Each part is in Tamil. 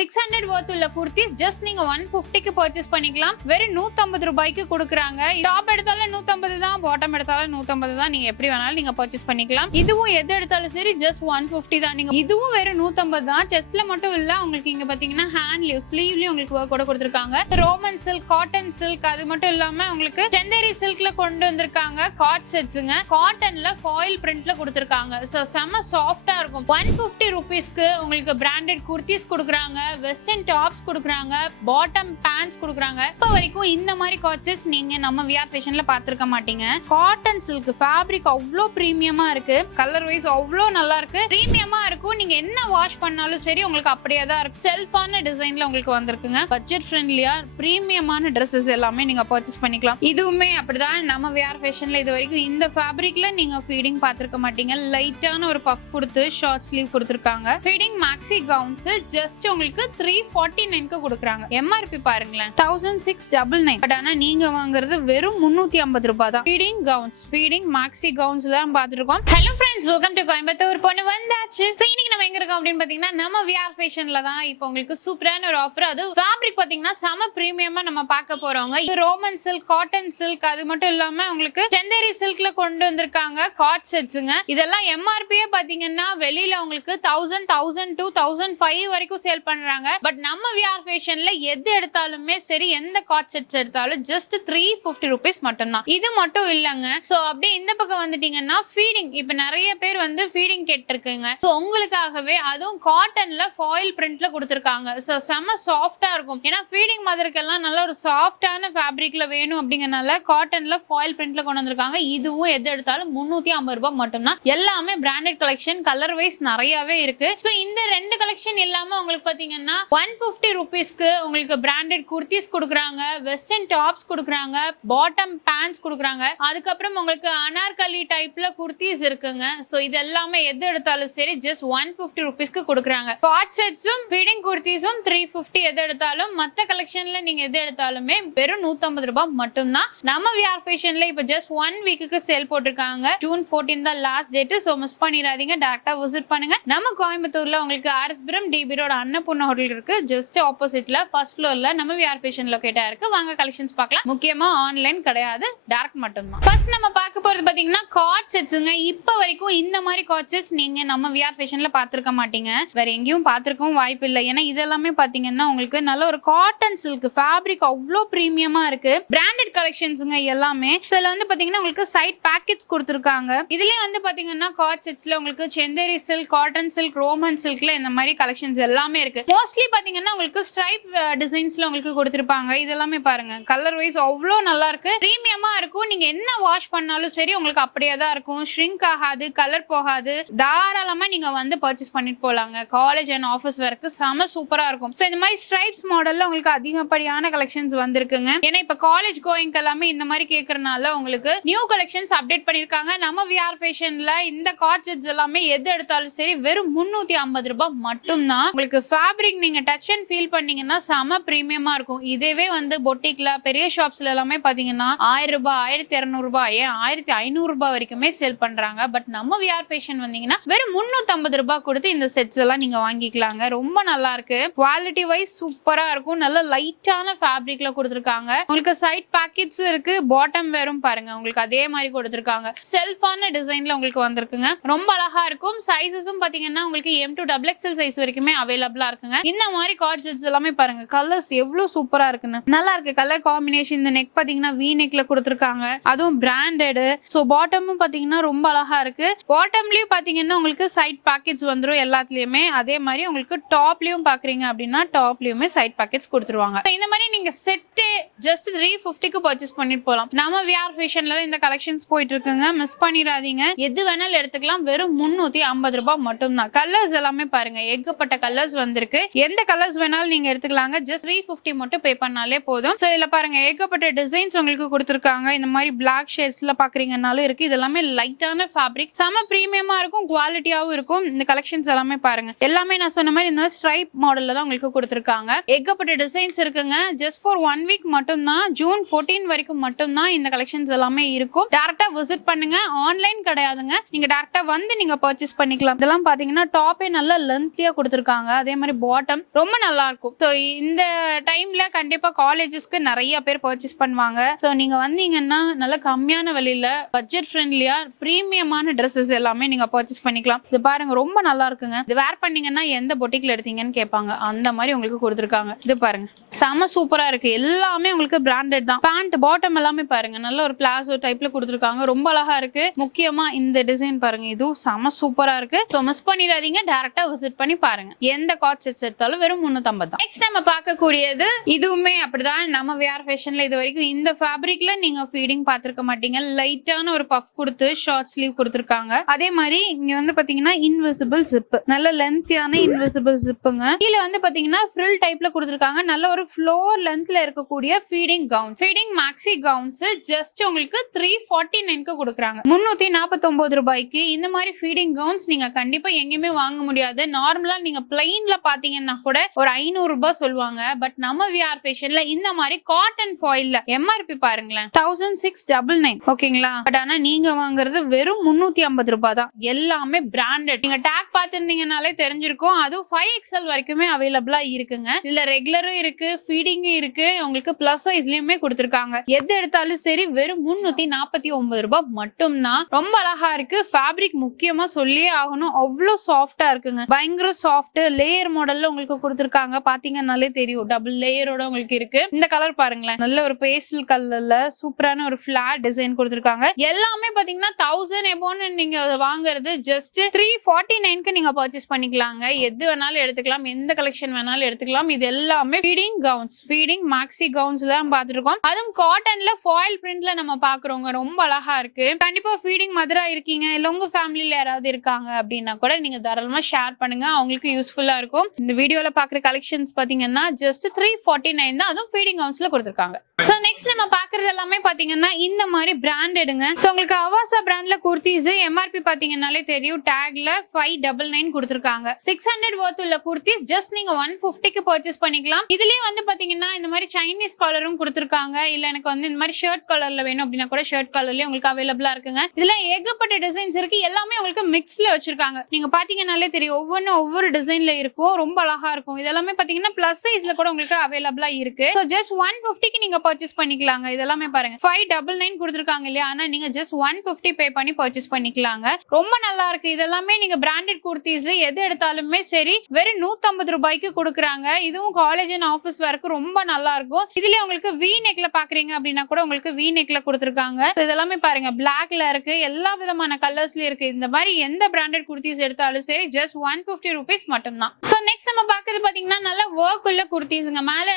600 worth உள்ள குர்த்திஸ் ஜஸ்ட் நீங்க 150க்கு பர்ச்சேஸ் பண்ணிக்கலாம். வெறும் 150 ரூபாய்க்கு கொடுக்குறாங்க. டாப் எடுத்தாலும் 150 தான், பாட்டம் எடுத்தாலும் 150 தான். நீங்க எப்படி வேணாலும் நீங்க பர்ச்சேஸ் பண்ணிக்கலாம். இதுவும் எது எடுத்தாலும் சரி ஜஸ்ட் 150 தான். நீங்க இதுவும் வெறும் 150 தான். செஸ்ட்ல மட்டும் இல்ல, உங்களுக்கு இங்க பாத்தீங்கன்னா ஹேண்ட்லயும் ஸ்லீவ்லயும் உங்களுக்கு ஒர்க் கூட கொடுத்திருக்காங்க. ரோமன் சில்க், காட்டன் சில்க், அது மட்டும் இல்லாம உங்களுக்கு செந்தேரி சில்க்ல கொண்டு வந்திருக்காங்க. காட் செட்ஸ்ங்க, காட்டன்ல ஃபாயில் பிரிண்ட்ல கொடுத்திருக்காங்க. சோ செம சாஃப்டா இருக்கும். 150 ரூபீஸ்க்கு உங்களுக்கு பிராண்டட் குர்த்திஸ் கொடுக்குறாங்க, வெஸ்டர்ன் டாப்ஸ் கொடுக்குறாங்க, பாட்டம் பேண்ட்ஸ் கொடுக்குறாங்க. இப்ப வரைக்கும் இந்த மாதிரி காட்சஸ் நீங்க நம்ம விஆர் ஃபேஷன்ல பாத்துருக்க மாட்டீங்க. காட்டன் சில்க் ஃபேப்ரிக் அவ்வளோ பிரீமியமா இருக்கு. கலர் வைஸ் அவ்வளோ நல்லா இருக்கு, பிரீமியமா இருக்கும். நீங்க என்ன வாஷ் பண்ணாலும் சரி உங்களுக்கு அப்படியே தான் இருக்கு. செல்ஃபான டிசைன்ல உங்களுக்கு வந்திருக்குங்க. பட்ஜெட் ஃப்ரெண்ட்லியா பிரீமியமான ட்ரெஸ்ஸஸ் எல்லாமே நீங்க பர்ச்சேஸ் பண்ணிக்கலாம். இதுவுமே அப்படிதான். நம்ம விஆர் ஃபேஷன்ல இது வரைக்கும் இந்த ஃபேப்ரிக்ல நீங்க ஃபீடிங் பாத்துருக்க மாட்டீங்க. லைட்டான ஒரு பஃப் கொடுத்து ஷார்ட் ஸ்லீவ் கொடுத்திருக்காங்க. ஃபீடிங் மேக்ஸி கவுன்ஸ் ஜஸ்ட் உங்களுக்கு 349க்கு கொடுக்குறாங்க. எம்ஆர்பி பாருங்களேன் 1699. பட் ஆனா நீங்க வாங்குறது வெறும் 350 ரூபாய் தான். Feeding gowns, feeding maxi gowns தான் பாத்துருக்கோம். Hello friends, welcome to Coimbatore பொண்ணு வந்தாச்சு. இன்னைக்கு நம்ம எங்க இருக்கோம் அப்படின்னு பாத்தீங்கன்னா நம்ம விஆர் ஃபேஷன்ல தான். இப்போ உங்களுக்கு சூப்பரான ஒரு ஆஃபர். அது ஃபேப்ரிக் பாத்தீங்கன்னா செம பிரீமியமா நம்ம பார்க்க போறோங்க. இது ரோமன் சில்க், காட்டன் சில்க், அது மட்டும் இல்லாம உங்களுக்கு செந்தேரி சில்க்ல கொண்டு வந்திருக்காங்க. காட் செட்ஸ்ங்க. இதெல்லாம் எம்ஆர்பியே பாத்தீங்கன்னா வெளியில உங்களுக்கு 1000, 1002, 1005 வரைக்கும் சேல் பண்றாங்க. பட் நம்ம விஆர் ஃபேஷன்ல எது எடுத்தாலுமே சரி, எந்த காட் செட்ஸ் எடுத்தாலும் ஜஸ்ட் 350 ரூபீஸ் மட்டும் தான். இது மட்டும் இல்லங்க. சோ அப்படியே இந்த பக்கம் வந்துட்டீங்கன்னா ஃபீடிங், இப்ப நிறைய பேர் வந்து ஃபீடிங் கேட்டிருக்கீங்க. சோ உங்களுக்காகவே அதுவும் காட்டன்ல ஃபாயில் பிரிண்ட்ல கொடுத்திருக்காங்க. சோ செம சாஃப்டா இருக்கும். ஏன்னா ஃபீடிங் மதருக்கெல்லாம் நல்ல ஒரு சாஃப்டான ஃபேப்ரிக்ல வேணும் அப்படிங்கறனால காட்டன்ல ஃபாயில் பிரிண்ட்ல கொண்டு வந்திருக்காங்க. இதுவும் எது எடுத்தாலும் 350 ரூபாய் மட்டும் தான். எல்லாமே பிராண்டட் கலெக்ஷன், கலர் வைஸ் நிறையவே இருக்கு. சோ இந்த ரெண்டு கலெக்ஷன் இல்லாம உங்களுக்கு பாத்தீங்கன்னா 150 ரூபீஸ்க்கு உங்களுக்கு பிராண்டட் குர்த்திஸ் கொடுக்குறாங்க, வெஸ்டர்ன் டாப்ஸ் கொடுக்குறாங்க, பாட்டம் பேண்ட்ஸ் கொடுக்குறாங்க. அதுக்கப்புறம் உங்களுக்கு அனார்கலி டைப்ல குர்த்திஸ் இருக்குங்க. சோ இது எல்லாமே எது எடுத்தாலும் சரி ஜஸ்ட் 150 ரூபீஸ்க்கு கொடுக்குறாங்க. காட் செட்ஸும் ஃபீடிங் குர்த்திஸும் 350 எது எடுத்தாலும். மத்த கலெக்ஷன்ல நீங்க எது எடுத்தாலுமே வெறும் 150 ரூபாய் மட்டும் தான். நம்ம விஆர் ஃபேஷன்ல இப்ப ஜஸ்ட் 1 வீக்குக்கு சேல் போட்டிருக்காங்க. ஜூன் 14 தான் லாஸ்ட் டேட். சோ மிஸ் பண்ணிடாதீங்க, டைரக்டா விசிட் பண்ணுங்க. நம்ம கோயம்புத்தூர்ல உங்களுக்கு RS Puram DB road Annapoorna hotel இருக்கு. ஜஸ்ட் ஆப்போசிட்ல ஃபர்ஸ்ட் ஃப்ளோர்ல நம்ம விஆர் ஃபேஷன் லொகேட்டா இருக்கு. வாங்க கலெக்ஷன்ஸ் பார்க்கலாம். முக்கியமா ஆன்லைன் கிடையாது, டைரக்ட் மட்டும் தான். ஃபர்ஸ்ட் நம்ம பார்க்க போறது பாத்தீங்கன்னா காட் செட்ஸ்ங்க. இப்ப வரைக்கும் இந்த மாதிரி காட் செட்ஸ் நீங்க நம்ம விஆர் ஃபேஷன்ல பாத்துருக்க மாட்டீங்க. வேற எங்கேயும் பாத்துருக்கவும் வாய்ப்பு இல்லை. ஏன்னா இதெல்லாமே பாத்தீங்கன்னா உங்களுக்கு நல்ல ஒரு காட்டன் சில்க் ஃபேப்ரிக் அவ்வளோ பிரீமியமா இருக்கு. பிராண்டட் கலெக்ஷன்ஸ்ங்க எல்லாமே. இதுல வந்து பாத்தீங்கன்னா உங்களுக்கு சைட் பேக்கெட்ஸ் கொடுத்திருக்காங்க. இதுலயே வந்து பாத்தீங்கன்னா காட் செட்ஸ்ல உங்களுக்கு Chanderi silk, cotton silk, Roman சில்க்ல இந்த மாதிரி கலெக்ஷன்ஸ் எல்லாமே இருக்கு. மோஸ்ட்லி பாத்தீங்கன்னா உங்களுக்கு ஸ்ட்ரைப் டிசைன்ஸ்ல உங்களுக்கு கொடுத்திருப்பாங்க. இதெல்லாமே பாருங்க, கலர் வைஸ் அவ்வளோ நல்லா இருக்கு, பிரீமியமா இருக்கும். நீங்க என்ன வாஷ் பண்ணாலும் சரி உங்களுக்கு அப்படியே தான் இருக்கும். ஷ்ரிங்க் ஆகாது, கலர் போகாது. தாராளமா நீங்க வந்து பர்ச்சேஸ் பண்ணிட்டு போலாங்க. காலேஜ் அண்ட் ஆஃபீஸ் வரைக்கு செம சூப்பரா இருக்கும். சோ இந்த மாதிரி ஸ்ட்ரைப்ஸ் மாடல்ல உங்களுக்கு அதிகப்படியான கலெக்ஷன்ஸ் வந்திருக்குங்க. ஏன்னா இப்ப காலேஜ் கோயிங் எல்லாமே இந்த மாதிரி கேக்குறனால உங்களுக்கு நியூ கலெக்ஷன்ஸ் அப்டேட் பண்ணிருக்காங்க. நம்ம விஆர் ஃபேஷன்ல இந்த காட் செட்ஸ் எல்லாமே எது எடுத்தாலும் சரி வெறும் 350 ரூபாய் மட்டும் தான். உங்களுக்கு ஃபேப்ரிக் நீங்க டச் அண்ட் ஃபீல் பண்ணீங்கன்னா செம பிரீமியமா இருக்கும். இதுவே வந்து பொட்டிக்ல, பெரிய ஷாப்ஸ்ல எல்லாமே பாத்தீங்கன்னா 1000 ரூபாய், 1200 ரூபாய், 1500 ரூபாய் வரைக்குமே சேல் பண்றாங்க. பட் நம்ம விஆர் ஃபேஷன் வந்தீங்கன்னா வெறும் 350 ரூபாய் கொடுத்து இந்த செட்ஸ் எல்லாம் நீங்க வாங்கிக்கலாங்க. ரொம்ப நல்லா இருக்கு. குவாலிட்டி வைஸ் சூப்பரா இருக்கும். நல்ல லைட்டான ஃபேப்ரிக்ல கொடுத்திருக்காங்க. உங்களுக்கு சைட் பாக்கெட்ஸும் இருக்கு. பாட்டம் வேரும் பாருங்க உங்களுக்கு அதே மாதிரி கொடுத்திருக்காங்க. செல்ஃபான டிசைன்ல உங்களுக்கு வந்திருக்குங்க. ரொம்ப அழகா இருக்கும். சைஸஸும் பாத்தீங்கன்னா உங்களுக்கு M2 XXL சைஸ் வரைக்குமே அவைலபிளா இருக்குங்க. இந்த மாதிரி காட் செட்ஸ் எல்லாமே பாருங்க, கலர்ஸ் எவ்வளவு சூப்பரா இருக்குன்னு. நல்லா இருக்கு கலர் காம்பினேஷன். இந்த நெக் பாத்தீங்கன்னா V நெக்ல கொடுத்திருக்காங்க. அதுவும் பிராண்டட். சோ பாட்டமும் பாத்தீங்கன்னா ரொம்ப அழகா இருக்கு. பாட்டம்லயும் பாத்தீங்கன்னா உங்களுக்கு சைட் பாக்கெட்ஸ் வந்துரும் எல்லாத்துலயுமே. அதே மாதிரி உங்களுக்கு டாப்லயும் பாக்குறீங்க அப்படின்னா டாப்லயுமே சைட் பாக்கெட்ஸ் கொடுத்துருவாங்க. இந்த மாதிரி நீங்க செட் ஜஸ்ட் 350க்கு பர்ச்சேஸ் பண்ணிட்டு போலாம். நம்ம விஆர் ஃபேஷன்ல இந்த கலெக்ஷன்ஸ் போயிட்டு இருக்குங்க. மிஸ் பண்ணிடாதீங்க. எது வேணாலும் எடுத்துக்கலாம். வெறும் 350 ரூபாய் மட்டும் தான். கலர்ஸ் எல்லாமே பாருங்க, ஏகப்பட்ட கலர்ஸ் வந்திருக்கு. எந்த கலர்ஸ் வேணாலும் நீங்க எடுத்துக்கலாங்க. ஜஸ்ட் 350 மட்டும் பே பண்ணாலே போதும். சோ இதுல பாருங்க ஏகப்பட்ட டிசைன்ஸ் உங்களுக்கு கொடுத்திருக்காங்க. இந்த மாதிரி பிளாக் ஷேட்ஸ்ல பாக்குறீங்கனாலும் இருக்கு. இதெல்லாமே லைட்டான ஃபேப்ரிக், செம பிரீமியமா இருக்கும், குவாலிட்டியாவும் இருக்கும். இந்த கலெக்ஷன்ஸ் எல்லாமே பாருங்க, எல்லாமே நான் சொன்ன மாதிரி இந்த ஸ்ட்ரைப் மாடல்ல தான் உங்களுக்கு கொடுத்திருக்காங்க. ஏகப்பட்ட டிசைன்ஸ் இருக்குங்க. ஜஸ்ட் ஃபார் 1 வீக் மட்டும் தான், ஜூன் 14 வரைக்கும் மட்டும் தான் இந்த கலெக்ஷன்ஸ் எல்லாமே இருக்கும். டைரக்டா விசிட் பண்ணுங்க. ஆன்லைன் கிடையாதுங்க. நீங்க டைரக்டா வந்து நீங்க பர்ச்சேஸ் பண்ணிக்கலாம். இதெல்லாம் பாத்தீங்கன்னா டாப்பே நல்ல லென்த்லியா கொடுத்திருக்காங்க. அதே மாதிரி பாட்டம் ரொம்ப நல்லா இருக்கும். ஸோ இந்த டைம்ல கண்டிப்பா காலேஜஸ்க்கு நிறைய பேர் பர்ச்சேஸ் பண்ணுவாங்க. ஸோ நீங்க வந்தீங்கன்னா நல்ல கம்மியான விலையில பட்ஜெட் ஃப்ரெண்ட்லியா பிரீமியமான ட்ரெஸ்ஸஸ் எல்லாமே நீங்க பர்ச்சேஸ் பண்ணிக்கலாம். இது பாருங்க ரொம்ப நல்லா இருக்குங்க. இது வேர் பண்ணீங்கன்னா எந்த பொட்டிக்ல எடுத்தீங்கன்னு கேட்பாங்க, அந்த மாதிரி உங்களுக்கு கொடுத்துருக்காங்க. இது பாருங்க செம சூப்பரா இருக்கு. எல்லாமே உங்களுக்கு பிராண்டட் தான். பேண்ட் பாட்டம் எல்லாமே பாருங்க நல்ல ஒரு பிளாசோ டைப்ல கொடுத்துருக்காங்க. ரொம்ப அழகா இருக்கு. முக்கியமா இந்த டிசைன் பாருங்க, இதுவும் செம சூப்பரா இருக்கு. ஸோ மிஸ் பண்ணிடாதீங்க, டைரக்டா விசிட் பண்ணி பாருங்க. எந்த காட் செட்ஸ் எடுத்தாலும் வெறும் 350 தான். நெக்ஸ்ட் நம்ம பார்க்கக்கூடியது இதுவுமே அப்படிதான். நம்ம விஆர் ஃபேஷன்ல இது வரைக்கும் இந்த ஃபேப்ரிக்ல நீங்க ஃபீடிங் பார்த்திருக்க மாட்டீங்க. லைட்டான ஒரு பஃப் கொடுத்து ஷார்ட் ஸ்லீவ் கொடுத்துருக்காங்க. அதே மாதிரி இங்க வந்து பாத்தீங்கன்னா இன்விசிபிள் ஜிப், நல்ல லென்த்தியான இன்விசிபிள் ஜிப்புங்க. கீழே வந்து பாத்தீங்கன்னா ஃப்ரில் டைப்ல கொடுத்துருக்காங்க. நல்ல ஒரு ஃப்ளோர் லென்த்ல இருக்கக்கூடிய feeding gown, feeding maxi gowns just உங்களுக்கு 349க்கு கொடுக்குறாங்க. 349 ரூபாய்க்கு இந்த மாதிரி ஃபீடிங் கவுன்ஸ் நீங்க கண்டிப்பா எங்கேயுமே வாங்க முடியாது. நார்மலா நீங்க பிளைன்ல பாத்தீங்கன்னா கூட ஒரு 500 ரூபாய் சொல்லுவாங்க. பட் நம்ம விஆர் ஃபேஷன்ல இந்த மாதிரி காட்டன் ஃபாயில்ல எம்ஆர்பி பாருங்களேன் 1699, ஓகேங்களா? பட் ஆனா நீங்க வாங்குறது வெறும் 350 ரூபாய் தான். எல்லாமே பிராண்டட். நீங்க டேக் பாத்திருந்தீங்கனாலே தெரிஞ்சிருக்கும். அதுவும் 5XL வரைக்குமே அவைலபிளா இருக்குங்க. இதுல ரெகுலரும் இருக்கு, ஃபீடிங்கும் இருக்கு, உங்களுக்கு பிளஸ் சைஸ்லயுமே கொடுத்திருக்காங்க. எது எடுத்தாலும் சரி வெறும் 349 ரூபாய் மட்டும்தான். ரொம்ப அழகா இருக்கு. ஃபேப்ரிக் முக்கியமா சொல்லியே ஆகணும், அவ்வளவு சாஃப்டா இருக்குங்க. பயங்கர சாஃப்ட் லேயர் மாடல்ல உங்களுக்கு கொடுத்திருக்காங்க. பாத்தீங்கன்னாலே தெரியும் டபுள் லேயரோட உங்களுக்கு இருக்கு. இந்த கலர் பாருங்களேன், நல்ல ஒரு பேஸ்டல் கலர்ல சூப்பரான ஒரு ஃபிளாட் டிசைன் கொடுத்திருக்காங்க. எல்லாமே பாத்தீங்கன்னா 1000 எபோன்னு நீங்க வாங்குறது ஜஸ்ட் 349க்கு நீங்க பர்ச்சேஸ் பண்ணிக்கலாங்க. எது வேணாலும் எடுத்துக்கலாம், எந்த கலெக்ஷன் வேணாலும் எடுத்துக்கலாம். இது எல்லாமே feeding gowns, feeding maxi gowns தான் பார்த்துருக்கோம். அதுவும் காட்டன்ல ஃபாயில் பிரிண்ட்ல நம்ம பாக்குறோங்க. ரொம்ப அழகா இருக்கு. கண்டிப்பா ஃபீடிங் மதரா இருக்கீங்க, இல்ல உங்க ஃபேமிலில யாராவது இருக்காங்க அப்படின்னா கூட நீங்க தாராளமா ஷேர் பண்ணுங்க, அவங்களுக்கு யூஸ்ஃபுல்லா இருக்கும். இந்த வீடியோல பாக்குற கலெக்ஷன்ஸ் பாத்தீங்கன்னா ஜஸ்ட் 349 தான். அதுவும் ஃபீடிங் கவுன்ஸ்ல கொடுத்திருக்காங்க. சோ நெக்ஸ்ட் நம்ம பாக்குறது எல்லாமே பாத்தீங்கன்னா இந்த மாதிரி பிராண்டடுங்க. சோ உங்களுக்கு அவாசா பிராண்ட்ல குர்த்திஸ் எம்ஆர்பி பாத்தீங்கன்னாலே தெரியும், டேக்ல 599 கொடுத்திருக்காங்க. 600 வர்த் உள்ள குர்த்திஸ் ஜஸ்ட் நீங்க 150க்கு பர்ச்சேஸ் பண்ணிக்கலாம். இதுலயே வந்து பாத்தீங்கன்னா இந்த மாதிரி சைனீஸ் காலரும் கொடுத்திருக்காங்க. இல்ல எனக்கு வந்து இந்த மாதிரி ஷர்ட் கலர்ல வேணும் அப்படின்னா கூட ஷர்ட் கலர்லயே உங்களுக்கு அவைலபிளா இருக்குங்க. இதுல ஏகப்பட்ட டிசைன்ஸ் இருக்கு. எல்லாமே உங்களுக்கு மிக்ஸ்ல வச்சிருக்காங்க. நீங்க பாத்தீங்கன்னாலே தெரியும், ஒவ்வொன்றும் ஒவ்வொரு டிசைன்ல இருக்கும். ரொம்ப அழகா இருக்கும். இதெல்லாமே பாத்தீங்கன்னா பிளஸ் சைஸ்ல கூட உங்களுக்கு அவைலபிளா இருக்கு. சோ ஜஸ்ட் 150க்கு நீங்க பர்ச்சேஸ் பண்ணிக்கலாங்க. இதெல்லாமே பாருங்க 599 கொடுத்திருக்காங்க இல்லையா, ஆனா நீங்க ஜஸ்ட் 150 பே பண்ணி பர்ச்சேஸ் பண்ணிக்கலாங்க. ரொம்ப நல்லா இருக்கு. இதெல்லாமே நீங்க பிராண்டட் குர்த்திஸ் எது எடுத்தாலுமே சரி வெறும் 150 ரூபாய்க்கு கொடுக்குறாங்க. இதுவும் காலேஜ் அண்ட் ஆபீஸ் வேர்க்கு ரொம்ப நல்லா இருக்கும். இதுல உங்களுக்கு வி நெக்ல பாக்குறீங்க அப்படின்னா கூட உங்களுக்கு வி நெக்ல கொடுத்திருக்காங்க. இதெல்லாமே பாருங்க பிளாக்ல இருக்கு, எல்லா விதமான கலர்ஸ்லயும் இருக்கு. இந்த மாதிரி எந்த பிராண்டட் குர்த்திஸ் எடுத்தாலும் சரி ஜஸ்ட் 150 ரூபீஸ் மட்டும் தான். சோ நெக்ஸ்ட் நம்ம பாக்குறது பாத்தீங்கன்னா நல்ல ஒர்க் உள்ள குர்த்திஸ்ங்க. மேல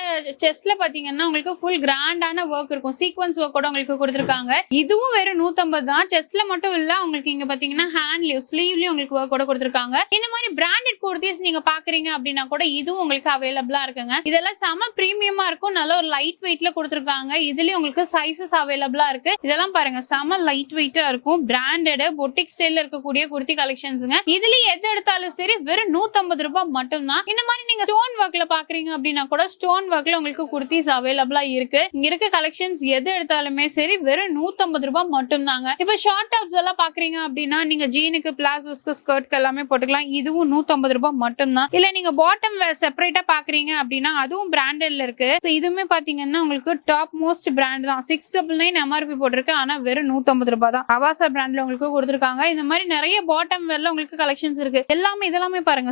செஸ்ட்ல பாத்தீங்கன்னா உங்களுக்கு ஃபுல் கிராண்டான ஒர்க் இருக்கும். சீக்வன்ஸ் ஒர்க்கோட உங்களுக்கு கொடுத்திருக்காங்க. இதுவும் வெறும் 150 தான். செஸ்ட்ல மட்டும் இல்ல, உங்களுக்கு இங்க பாத்தீங்கன்னா ஹேண்ட்லயும் ஸ்லீவ்லயும் உங்களுக்கு ஒர்க்கோட கொடுத்திருக்காங்க. இந்த மாதிரி பிராண்டட் குர்த்திஸ் நீங்க பாக்குறீங்க அப்படின்னா கூட இதுவும் உங்களுக்கு அவைலபிளா இருக்குங்க. இதெல்லாம் செம பிரீமியமா இருக்கும். நல்ல ஒரு லைட் வெயிட்ல கொடுத்திருக்காங்க. இதுலயும் உங்களுக்கு சைசஸ் அவைலபிளா இருக்கு. இதெல்லாம் பாருங்க செம லைட் வெயிட்டா இருக்கும். பிராண்டட் பொட்டிக் ஸ்டைல்ல இருக்கக்கூடிய குர்த்தி கலெக்ஷன்ஸ்ங்க. இதுலயே எது எடுத்தாலும் சரி வெறும் 150 ரூபாய் மட்டும் தான். இந்த மாதிரி நீங்க ஸ்டோன் ஒர்க்ல பாக்குறீங்க அப்படின்னா கூட ஸ்டோன் ஒர்க்ல உங்களுக்கு குர்த்திஸ் அவைலபிளா இருக்கு. இங்க இருக்க கலெக்ஷன்ஸ் எது எடுத்தாலுமே சரி வெறும் 150 ரூபாய் மட்டும் தாங்க. இப்ப ஷார்ட் டாப்ஸ் எல்லாம் பாக்குறீங்க அப்படின்னா நீங்க ஜீனுக்கு, பிளாசோஸ்க்கு, ஸ்கர்ட்க்கு எல்லாமே போட்டுக்கலாம். இதுவும் 150 ரூபாய் மட்டும் தான். இல்ல நீங்க பாட்டம் வேர் செப்பரேட்டா பாக்குறீங்க அப்படின்னா அதுவும் பிராண்டட்ல இருக்கு. இதுவுமே பாத்தீங்கன்னா உங்களுக்கு டாப் மோஸ்ட் பிராண்ட் தான். 699 எம்ஆர்பி போட்டிருக்கு, ஆனா வெறும் 150 ரூபாய் தான். அவாசா பிராண்ட்ல உங்களுக்கு கொடுத்திருக்காங்க. இந்த மாதிரி நிறைய பாட்டம் வேர்ல உங்களுக்கு கலெக்ஷன்ஸ் இருக்கு. இதெல்லாமே பாருங்க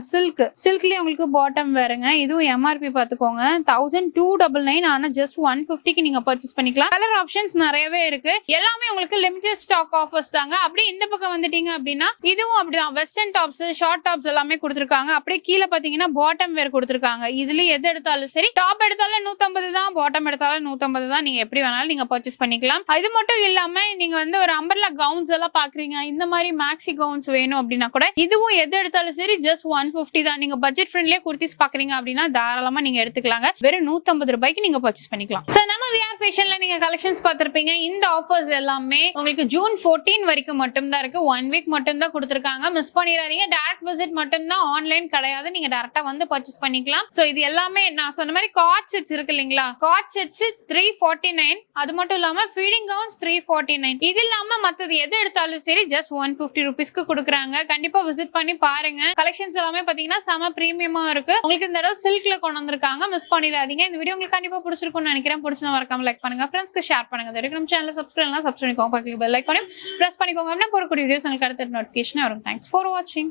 சில்க்லயே உங்களுக்கு பாட்டம் வேறுங்க. இதுவும் எம்ஆர்பி பாத்துக்கோங்க 1299, ஆனா ஜஸ்ட் 150க்கு நீங்க பர்ச்சேஸ் பண்ணிக்கலாம். கலர் ஆப்ஷன்ஸ் நிறையவே இருக்கு. எல்லாமே உங்களுக்கு லிமிடெட் ஸ்டாக் ஆஃபர்ஸ் தாங்க. அப்படியே இந்த பக்கம் வந்துட்டீங்க அப்படின்னா இதுவும் அப்படிதான். வெஸ்டர்ன் டாப்ஸ், ஷார்ட் டாப்ஸ் எல்லாமே கொடுத்திருக்காங்க. அப்படியே கீழே பாத்தீங்கன்னா பாட்டம் வேர் கொடுத்திருக்காங்க. இதுல எது எடுத்தாலும் சரி, டாப் எடுத்தாலும் 150 தான், பாட்டம் எடுத்தாலும் 150 தான். நீங்க எப்படி வேணாலும் நீங்க பர்ச்சேஸ் பண்ணிக்கலாம். இது மட்டும் இல்லாம நீங்க வந்து ஒரு அம்பர்லா கவுன்ஸ் எல்லாம் பாக்குறீங்க, இந்த மாதிரி மேக்ஸி கவுன்ஸ் வேணும் அப்படின்னா கூட இதுவும் எது எடுத்தாலும் சரி ஜஸ்ட் 150 தான். நீங்க பட்ஜெட் ஃப்ரெண்ட்லியே குர்த்திஸ் பாக்குறீங்க அப்படின்னா தாராளமா நீங்க எடுத்துக்கலாங்க. வெறும் 150 ரூபாய்க்கு நீங்க பர்ச்சேஸ் பண்ணிக்கலாம். சோ நம்ம விஆர் ஃபேஷன்ல நீங்க கலெக்ஷன்ஸ் பார்த்திருப்பீங்க. இந்த ஆஃபர்ஸ் எல்லாமே உங்களுக்கு ஜூன் 14 வரைக்கும் மட்டும் தான் இருக்கு. 1 வீக் மட்டும் தான் கொடுத்திருக்காங்க. மிஸ் பண்ணிடாதீங்க. டைரக்ட் விசிட் மட்டும் தான், ஆன்லைன் கிடையாது. நீங்க டைரக்டா வந்து பர்ச்சேஸ் பண்ணிக்கலாம். சோ இது எல்லாமே நான் சொன்ன மாதிரி காட் செட்ஸ் இருக்கு இல்லீங்களா, காட் செட்ஸ் 349. அது மட்டும் இல்லாம ஃபீடிங் கவுன்ஸ் 349. இது இல்லாம மத்தது எது எடுத்தாலும் சரி ஜஸ்ட் 150 ரூபீஸ்க்கு கொடுக்குறாங்க. கண்டிப்பா விசிட் பண்ணி பாருங்க. கலெக்ஷன்ஸ் எல்லாமே பாத்தீங்கன்னா செம பிரீமியம் பிரீமியமா இருக்கு. உங்களுக்கு இந்த தடவை சில்க்ல கொண்டு வந்திருக்காங்க, மிஸ் பண்ணிடாதீங்க. இந்த வீடியோ உங்களுக்கு கண்டிப்பா பிடிச்சிருக்கும்னு நினைக்கிறேன். பிடிச்சா மறக்காம லைக் பண்ணுங்க, ஃப்ரெண்ட்ஸ்க்கு ஷேர் பண்ணுங்க. இது வரைக்கும் நம்ம சேனலை சப்ஸ்கிரைப் பண்ணிக்கோங்க, பக்கத்துல பெல் ஐகானையும் பிரஸ் பண்ணிக்கோங்க. அப்படின்னா போடக்கூடிய வீடியோஸ் உங்களுக்கு அடுத்த நோட்டிஃபிகேஷன் வரும். தேங்க்ஸ் ஃபார் வாட்சிங்.